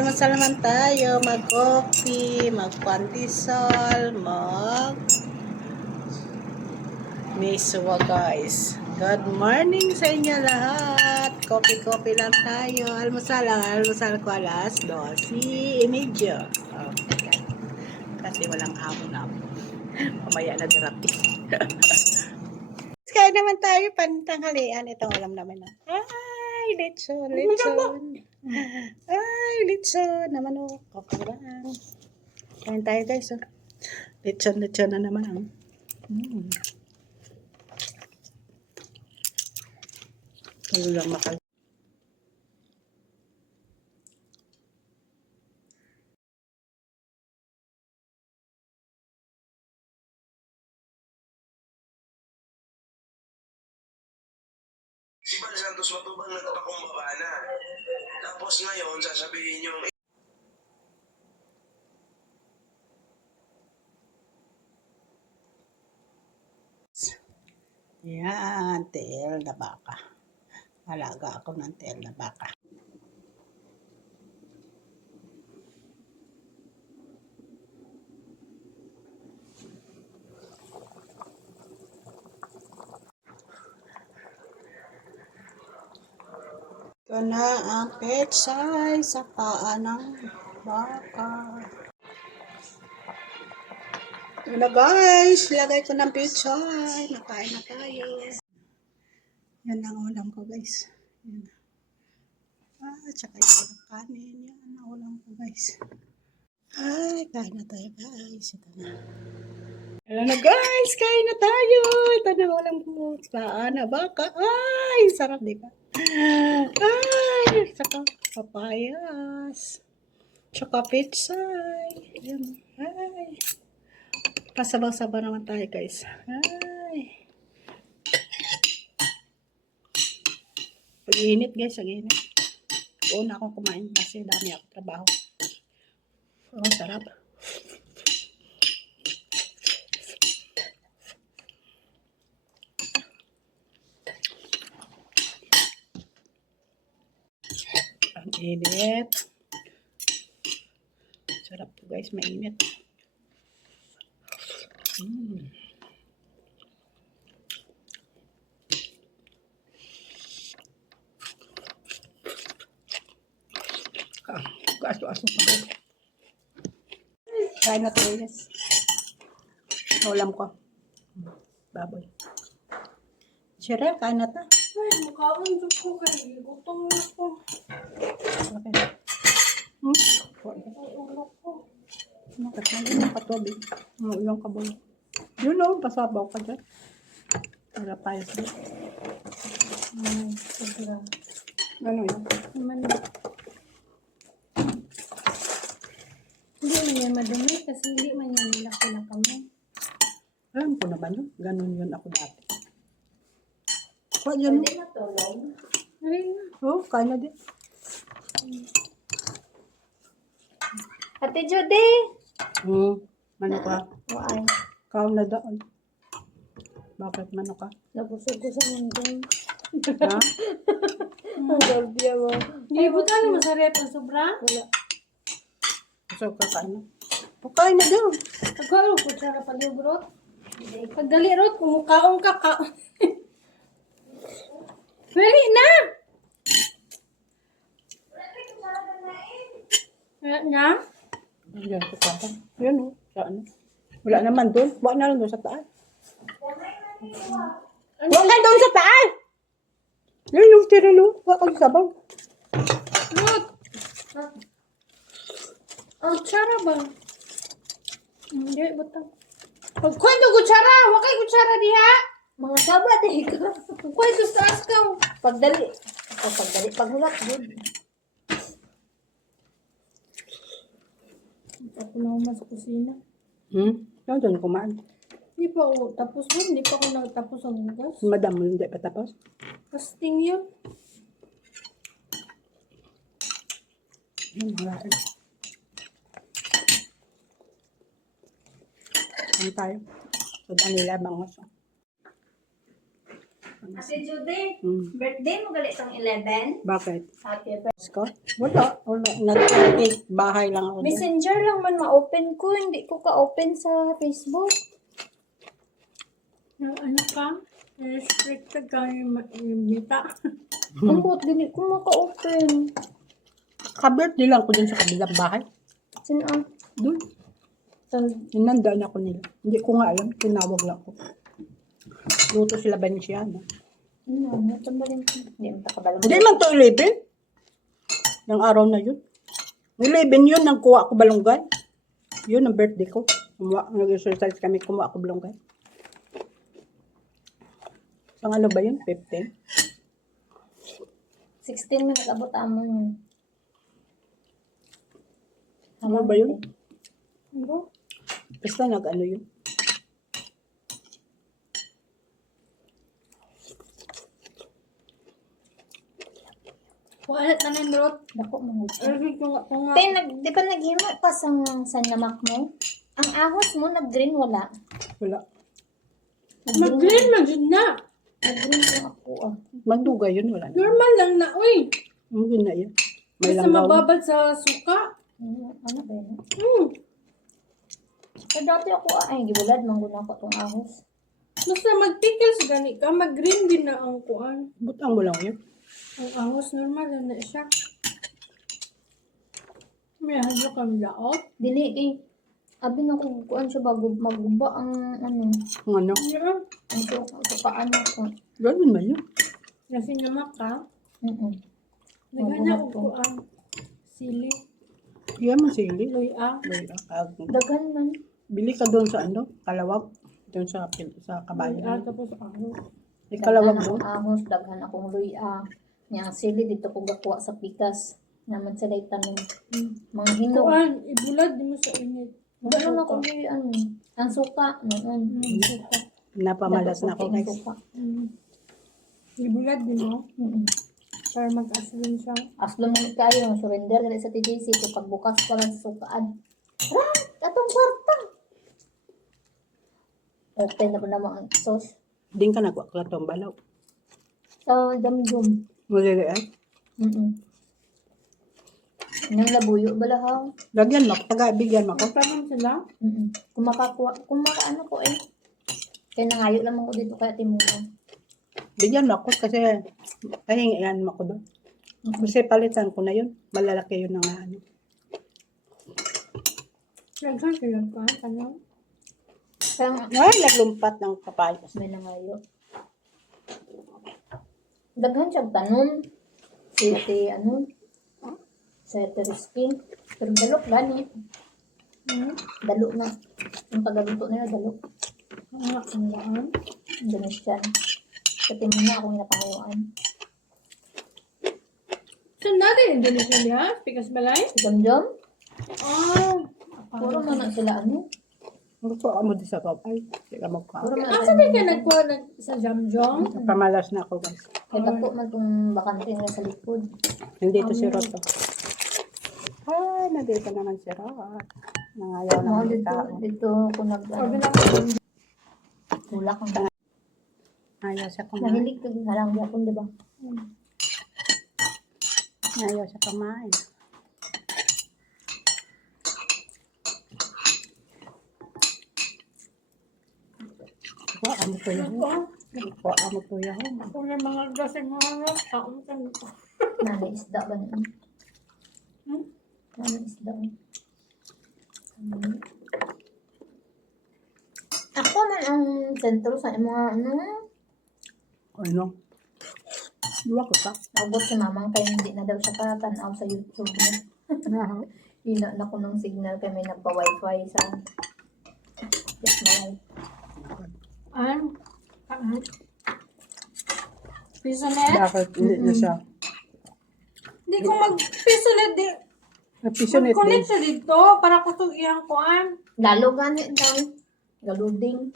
Mag-almusal naman tayo, mag-coffee, mag-pandesal, miswa guys. Good morning sa inyo lahat. Coffee lang tayo. Almusal ko alas 12:30. Okay. Kasi walang hapon-hapon. Mamaya na darating. Kaya naman tayo pantanghalian. Itong alam naman na. Ay, lechon. Ay, lechon na manok. Okay lang. Kain tayo guys. Oh. Lechon na naman. Oh. Ito lang makal. Si Bal Santos Matubang nagpapakumbaba na. Tapos ngayon, sasabihin nyo, Yan, tiil na baka. Alaga ako ng tiil na baka. Ito na ang pechay sa paa ng baka. Ito na guys, lagay ko ng pechay. Nakain na tayo. Yan ang ulam ko guys. Yan. Tsaka ito ng kanin. Yan ang ulam ko guys. Ay, kain na tayo guys. Ito na. Alam na guys, kain na tayo. Ito na ulam ko. Paa na baka. Ay, sarap di ba? Ay, saka papayas. Tsaka pechay. Yan. Ay. Pasabaw-sabaw naman tayo guys. Ay. Pag-init guys, pag-init. Una akong kumain kasi dami ako trabaho. Oh, sarap. Ang init. Sarap to guys, mainit. Aso-aso pa guys. Kain na tayo guys. Ulam ko. Baboy. Cheryl, kain na ta. Ay, mukhaon dyan ko kayo. Gutom na ko. Okay. Ang ulo ko. Nakatangin ng patubig. Ang ilang kabol. Yun o, pasabaw ka dyan. Para payas din. Sobra. Ano yun? Naman. Hindi man yan madumi kasi hindi man yan nila kinakamay. Alam ko naman yun. Ganun yun ako dati. Kuha dyan. Hindi matulog. Rin na. Oo, kain na din. Ate Judy! Mano ka? Ay, Kaon na doon. Bakit mano ka? nabusog ko sa mundo. Ha? Ang garbya mo. Hindi, buta naman sa rep. Ang sobra? Wala. So, kakain na. Pakain na doon. Pagkaro ko tsara palibrot. Pagdali rot, kumukaong ka ka. Dali na! Wala na? Ayan, kakain. Ayan o. Saan? Wala naman doon. Wala na lang doon sa taas. Wala doon sa taas! Yan yung tirilo. Wala kang sabaw. Rot! Ang tsara ba? Hindi, butang. Pagkwento kutsara! Wakay kutsara diha! Mga saba dahil ka. Pagkwento sa taas ka. Pagdali. Paghulat. Good. Ako na ako sa kusina. Yan doon kumaan. Hindi pa ako tapos doon. Hindi pa ako nagtapos ang hugas. Madam mo hindi pa tapos. Casting yun. Wala rin. Ano tayo? So, nila bangos. Ate Judy, Hmm. birthday mo galit ang 11? Bakit? Happy birthday. ka? Wala. Nag-cake. Bahay lang ako dyan. Messenger lang man ma-open ko. Hindi ko ka-open sa Facebook. Ano ka? Restricted ka yung data. Ang buot, hindi ko maka-open. Ka-birthday lang ko dun sa kabilang bahay. Sino ang? Doon. Inandaan ako nila. Hindi ko nga alam. Tinawag lang ko. Luto sila Veneziano. Natambalin ko. Hindi mo takabalang. Hindi man to 11. Ng araw na yun. 11 yun. Nang kuha ko balunggay. Yun ang birthday ko. Nag-exercise kami. Kumuha ko balunggay. Ang ano ba yun? 15? 16 mo nakabot mo yun. Ano ba yun? Ano? Basta nag-ano yun. Kualat na ng rot. Dako mo. Kung nga. Di ba naghimo ka sa namak mo? Ang ahos mo, nag-green wala. Wala. Mag-green, mag-green na. Nag-green yung ako ah. Magdugay yun. Wala. Normal lang na, uy. Yun na yun. May Basta langgaw. mababad sa suka. Ano ba yun? Hmm. Kaya dati ako ay gibulad, mangguna ko tong ahos. Basta mag-pickles gani ka, mag-green din na ang kuan. Butang mo lang yun. Ang ahos normal lang na siya. May hadyo kami daot. Dili eh. Abi na ko kuan siya bago maguba ang ano. Ang ano. Yeah. Ang sukaan ko. Ganun man yun. Kasi namak ka. Magunak Nagana ko. ko kuan. Sili. Yan man sili. Luya. Daghan man. Bili ka doon sa ano, Kalawag. Doon sa Luya. kabayan. Tapos ahos. May Kalawag Daghan doon. akong ahos, daghan akong luya. Yang sili dito ko gakuha sa pikas. Naman sila tanom. Mga hinog. Kuan, ibulad di mo sa init. Gano'n ako luya ano. Ang suka. Noon. Suka. Napamalas na ako Ang guys. suka. Ibulad di mo. Mm-mm. Para mag-aslin siya. Aslo mo kayo, surrender ka sa TJC, kay pagbukas pa lang sa sukaan. Atong kwarta. Open na ba naman ang sauce? Din ka nagwa ka itong balaw. Sa damdum. Mulili ay. Nang labuyo balahaw. Lagyan mo, taga-bigyan mo ko. Taman sila. Kumakaano ko eh. Kaya nangayo naman ko dito kaya timuha. Bigyan mo ako kasi kahingian mo ko doon. Kasi palitan ko na yun. Malalaki yun na nga ano. Nagsan sila ka. Ano? Kaya nga, Ay, naglumpat ng papayas. may nangayo. Daghan siya tanom. Sete ano. Sete risking. Pero dalok gani. Dalo na. Yung tagaluto na yun, dalo. Ang Indonesian. Kasi muna akong napangayuan. Saan natin Indonesia niya? Pikas balay? Si Jomjom, Ah. puro mo na sila ano. Gusto ka mo di sa papay. Hindi ka magkakaw. Puro mo na Asa ba ka nagkuha sa Jamjong? Pamalas na ako guys. Kaya dako man itong bakante nga sa likod. Nandito si Roto. Ay, nandito naman si Rot. Nangayaw Mga naman dito, tao. dito ko nag Sabi ano, na ko. tulak ang Ayaw siya kumain. nahilig ka halang yapon, di ba? Ayaw siya kumain. Kuha mo to yun. Kuha mo to yun. Kung may mga gasing mga harap, taon ka nito. Nanay isda ba niyan? Nanay isda. Ako man ang sentro sa mga ano. Ano? Diwa ko ta. Naubot si mamang kaya hindi na daw siya katanaw sa YouTube niya. Hina na ko ng signal kaya may nagpa-wifi sa yes, malay. Pisonet? Bakit hindi na siya? Hindi ko mag-pisonet di. Napisonet din. Mag-connect siya dito para ko itong iyang kuan. Lalo ganit daw. Galuding.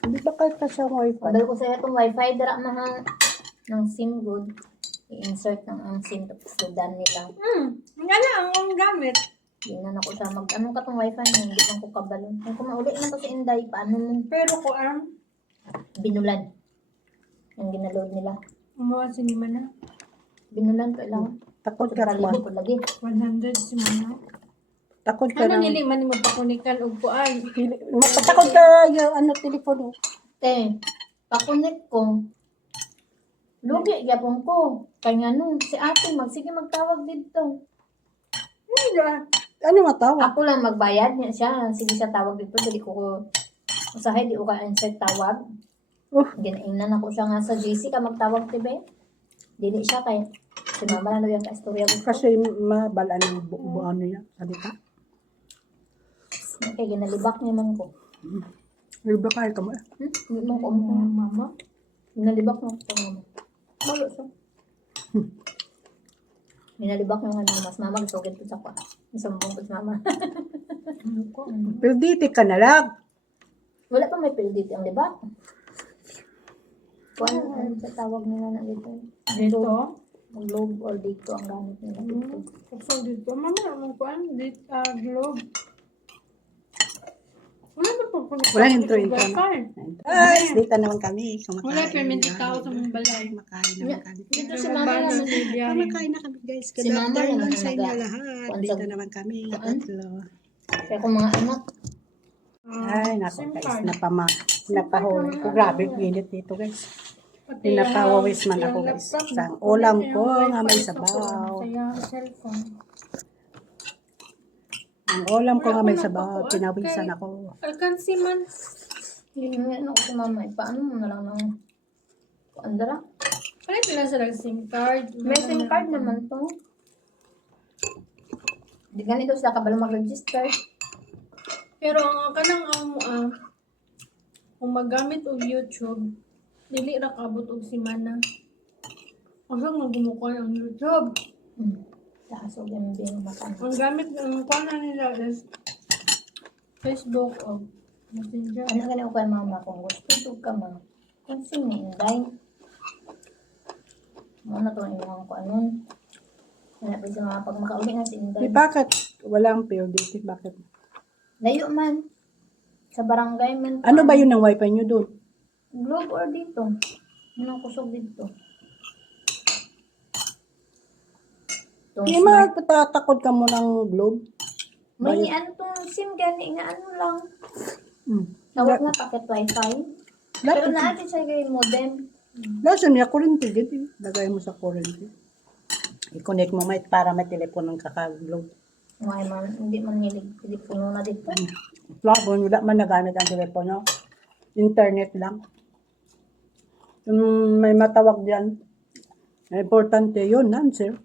Hindi ba kahit ka siya wifi? Pagdal ko sa itong wifi, dara mga ng SIM good. I-insert ng ang SIM tapos sudan nila. Nga na ang gamit. Tingnan ako siya mag anong katong wifi niya, hindi lang ko kabalo. Kung kumauli man to si Inday, paano mo Pero kuan, binulad yung ginaload nila. umawa sinima na. Binulan ko lang. Takot ka Kalibo naman. ko lagi. 100 si Mama. Takot ka Ano na. nili man mo pakunikan og kuan? Takot ka yung ano, telepono. Te, pakunik ko. Lugi, yapon ko. Kaya nga nun, si ate, sige magtawag dito. Ano matawa? Ako lang magbayad niya siya. Sige siya tawag dito. Dili ko usahay, di ko ka-answer tawag. Ginainan ako siya nga sa GC ka magtawag, tibe. Dili siya kay si mama na yung ka-istorya gusto. Kasi mabalaan yung buano niya. Salita. Kaya ginalibak niya man ko. Iba kayo ka mo. Hindi mo ko Mama. ginalibak mo ko mama. Malo siya. Ginalibak niya nga na mas mama. Gusto ko sa kwa. Nasumbong ko sa mama. Pero dito ka na lang. Wala pa may pildit ang libak. Kung ano sa tawag nila na dito. Dito. Globe or dito ang gamit nila dito. Kusog dito. Mama, among kuan dito globe. Wala na po kunik. Wala intro-intro na. Guys, dito naman kami. Kumakain. Wala permanent tao sa mong balay. Kumakain naman kami. Dito si mama naman. Kumakain na kami guys. Si mama Good naman afternoon sa inyo talaga. lahat. Kuwan Dito sa- naman kami. Kuwan? Tatlo. Kaya kung mga anak, Ay, naku SIM guys. card. Napahuli ko. Grabe, ginit dito guys. Pati Pinapawawis man ako yung guys. laptop, Sang nakukulit ulam yung ko nga may wifi sa sabaw. kuwan, Sa yung cellphone. Ang ulam ko Wala nga may ko sabaw. nagpakuan Pinawisan kay- ako. Alkansi man. hindi mo yan ako si mama. Paano mo na lang ng andara? Palit na sila SIM card. May SIM card naman to. Di ganito sila kabalo mag-register. Pero ang kanang kung magamit og YouTube, dili ra kaabot og semana. Asa nga gumukuha ang YouTube? Kasog yung bing makan. Ang gamit ang kuha nila is Facebook o Messenger. Ano ganun ko kay mama kung gusto ka ma. Kung sininday. Muna to yung mga ko anon. Hanapin sa mga pag makauli nga sininday. Bakit walang PLDT? Bakit? Layo man. Sa barangay man. Ano ba yun ang wifi nyo doon? Globe or dito? Anong kusog dito? Itong Hindi magpatatakot ka mo ng globe. may ano tong SIM gani nga ano lang. Hmm. Tawag na packet wifi. Pero natin siya kay modem. Lasa niya kurente dito. Lagay mo sa kurente. I-connect mo may para may telepono ng kaka-globe. Why man, hindi man nilig telepono na dito. Plabon, wala man nagamit ang telepono. Internet lang. Kung may matawag diyan, importante yun, answer.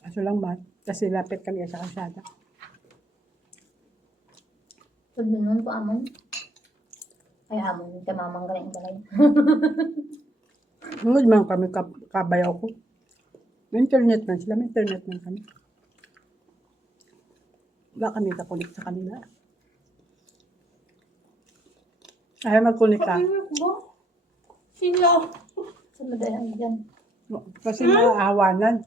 Kaso lang ba? Kasi lapit kami sa kalsada. So, nun po amon. Ay, amon. Kay mamang galing balay. Nungod man kami kabayaw ko. May internet man sila, may internet man kami. Wala kami kakulik sa kanila. Ay, magkulik ka. Ano ba? Sino? Sa madalang dyan. Kasi maahawanan.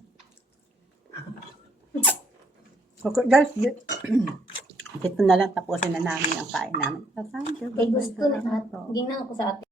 Okay, guys, dito na lang tapusin na namin ang kain namin. Thank you. Kay gusto na. Ging na ako sa ate.